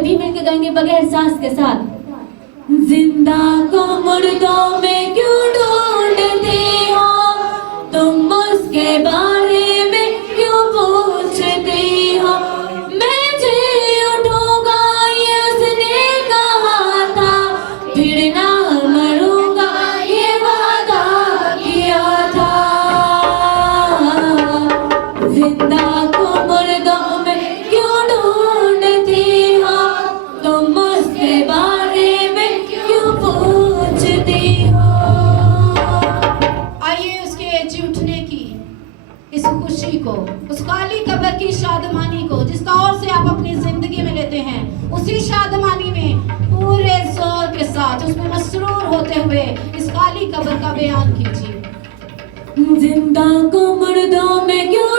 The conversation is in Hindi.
सभी मिलकर गाएंगे बगैर सांस के साथ। जिंदा को मुर्दों में क्यों ढूंढते हो तुम, उसके बारे में क्यों पूछते हो। मैं जी उठूंगा ये उसने कहा था, फिर ना मरूंगा ये वादा किया था। जिंदा को मुर्दों में क्यों ढूंढते हो तुम, उसके बारे में क्यों पूछते हो। आइए उसके जी उठने की इस खुशी को, उस खाली कब्र की शादमानी को जिसका और से आप अपनी जिंदगी में लेते हैं, उसी शादमानी में पूरे जोर के साथ उसमें मसरूर होते हुए इस खाली कब्र का बयान कीजिए। जिंदा को मुर्दों में क्यों